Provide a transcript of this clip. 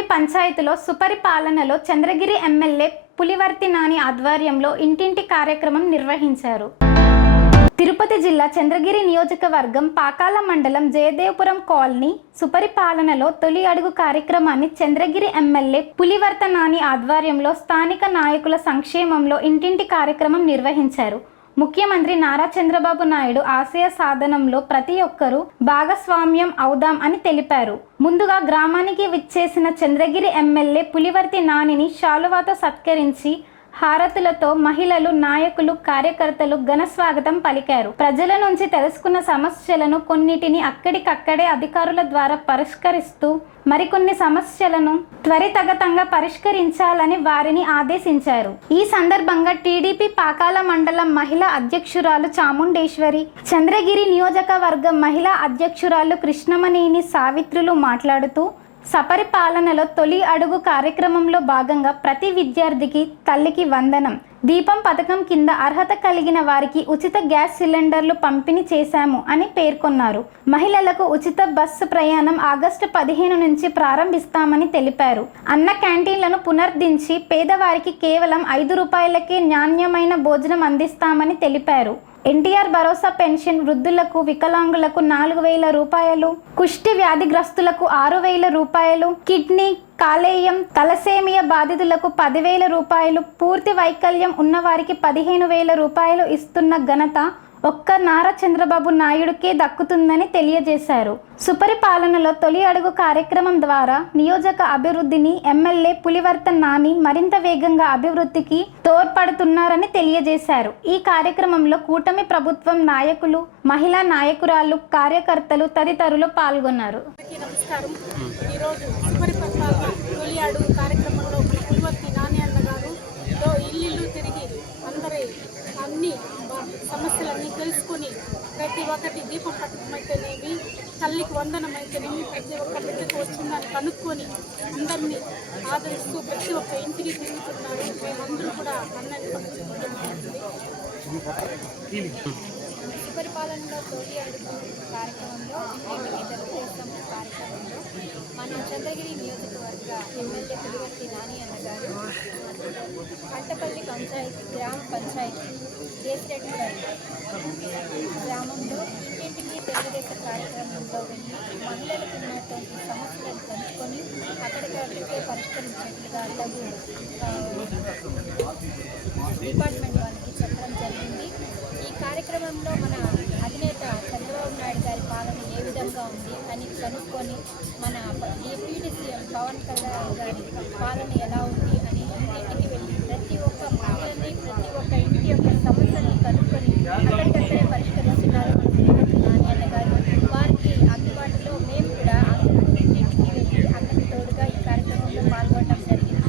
పంచాయతీలో సుపరిపాలనలో చంద్రగిరి ఎమ్మెల్యే పులివర్తి నాని ఆధ్వర్యంలో ఇంటింటి కార్యక్రమం నిర్వహించారు. తిరుపతి జిల్లా చంద్రగిరి నియోజకవర్గం పాకాల మండలం జయదేవపురం కాలనీ సుపరిపాలనలో తొలి అడుగు కార్యక్రమాన్ని చంద్రగిరి ఎమ్మెల్యే పులివర్త నాని ఆధ్వర్యంలో స్థానిక నాయకుల సంక్షేమంలో ఇంటింటి కార్యక్రమం నిర్వహించారు. ముఖ్యమంత్రి నారా చంద్రబాబు నాయుడు ఆశయ సాధనంలో ప్రతి ఒక్కరూ భాగస్వామ్యం అవుదాం అని తెలిపారు. ముందుగా గ్రామానికి విచ్చేసిన చంద్రగిరి ఎమ్మెల్యే పులివర్తి నానిని శాలువాతో సత్కరించి హారతులతో మహిళలు నాయకులు కార్యకర్తలు ఘన స్వాగతం పలికారు. ప్రజల నుంచి తెలుసుకున్న సమస్యలను కొన్నిటిని అక్కడికక్కడే అధికారుల ద్వారా పరిష్కరిస్తూ మరికొన్ని సమస్యలను త్వరితగతంగా పరిష్కరించాలని వారిని ఆదేశించారు. ఈ సందర్భంగా టీడీపీ పాకాల మండలం మహిళా అధ్యక్షురాలు చాముండేశ్వరి చంద్రగిరి నియోజకవర్గం మహిళా అధ్యక్షురాలు కృష్ణమనేని సావిత్రులు మాట్లాడుతూ సపరిపాలనలో తొలి అడుగు కార్యక్రమంలో భాగంగా ప్రతి విద్యార్థికి తల్లికి వందనం. దీపం పథకం కింద అర్హత కలిగిన వారికి ఉచిత గ్యాస్ సిలిండర్లు పంపిణీ చేశాము అని పేర్కొన్నారు. మహిళలకు ఉచిత బస్సు ప్రయాణం ఆగస్టు పదిహేను నుంచి ప్రారంభిస్తామని తెలిపారు. అన్న క్యాంటీన్లను పునర్దించి పేదవారికి కేవలం ఐదు రూపాయలకే నాణ్యమైన భోజనం అందిస్తామని తెలిపారు. ఎన్టీఆర్ భరోసా పెన్షన్ వృద్ధులకు వికలాంగులకు నాలుగు వేల రూపాయలు కుష్టి వ్యాధిగ్రస్తులకు ఆరు వేల రూపాయలు కిడ్నీ కాలేయం తలసేమియా బాధితులకు పదివేల రూపాయలు పూర్తి వైకల్యం ఉన్నవారికి పదిహేను వేల రూపాయలు ఇస్తున్న ఘనత ఒక్క నారా చంద్రబాబు నాయుడుకే దక్కుతుందని తెలియజేశారు. సుపరిపాలనలో తొలి అడుగు కార్యక్రమం ద్వారా నియోజక అభివృద్ధిని ఎమ్మెల్యే పులివర్తన్ నాని మరింత వేగంగా అభివృద్ధికి తోడ్పడుతున్నారని తెలియజేశారు. ఈ కార్యక్రమంలో కూటమి ప్రభుత్వం నాయకులు మహిళా నాయకురాలు కార్యకర్తలు తదితరులు పాల్గొన్నారు. నమస్కారం. ఈరోజు తొలి అడుగు కార్యక్రమంలో పులివర్తి నాని ఇల్లు తిరిగి సమస్యలన్నీ తెలుసుకొని ప్రతి ఒక్కటి దీపం పథకం తల్లికి వందనమైతేనేమి ప్రతి ఒక్క బిడ్డకు వచ్చిందని కనుక్కొని అందరినీ ఆదరిస్తూ ప్రతి ఒక్క ఇంటికి తిరుగుతున్నారు. మేమందరూ కూడా అన్నని సుపరిపాలనలో తొలి అడుగు కార్యక్రమంలో ఇంటింటికి తెలుగుదేశం కార్యక్రమంలో మన చంద్రగిరి నియోజకవర్గ ఎమ్మెల్యే పులివర్తి నాని అన్న గారు పంటపల్లి పంచాయతీ గ్రామ పంచాయతీ కేసిరెడ్డిపల్లి గ్రామంలో ఇంటింటికి తెలుగుదేశం కార్యక్రమంలో వెళ్ళి మహిళలకు ఉన్నటువంటి సమస్యలను పంచుకొని అక్కడికక్కడికే పరిష్కరించినట్లుగా అలాగే డిపార్ట్మెంట్ వాళ్ళకి చెప్పడం జరిగింది. ఈ కార్యక్రమంలో మన అధినేత చంద్రబాబు నాయుడు గారి పాలన ఏ విధంగా ఉంది అని కనుక్కొని మన డిప్యూటీ సీఎం పవన్ కళ్యాణ్ గారి పాలన ఎలా ఉంది అని ఇంటింటికి వెళ్ళి ప్రతి ఒక్క మహిళని ప్రతి ఒక్క ఇంటి యొక్క సమస్యలను కనుక్కొని అక్కడికక్కడే పరిష్కరిస్తున్నారు మన శ్రీమతి నాణ్యన్న గారు వారికి అందుబాటులో మేము కూడా అందరూ ఇంటింటికి వెళ్ళి అన్నకు తోడుగా ఈ కార్యక్రమంలో పాల్గొనడం జరిగింది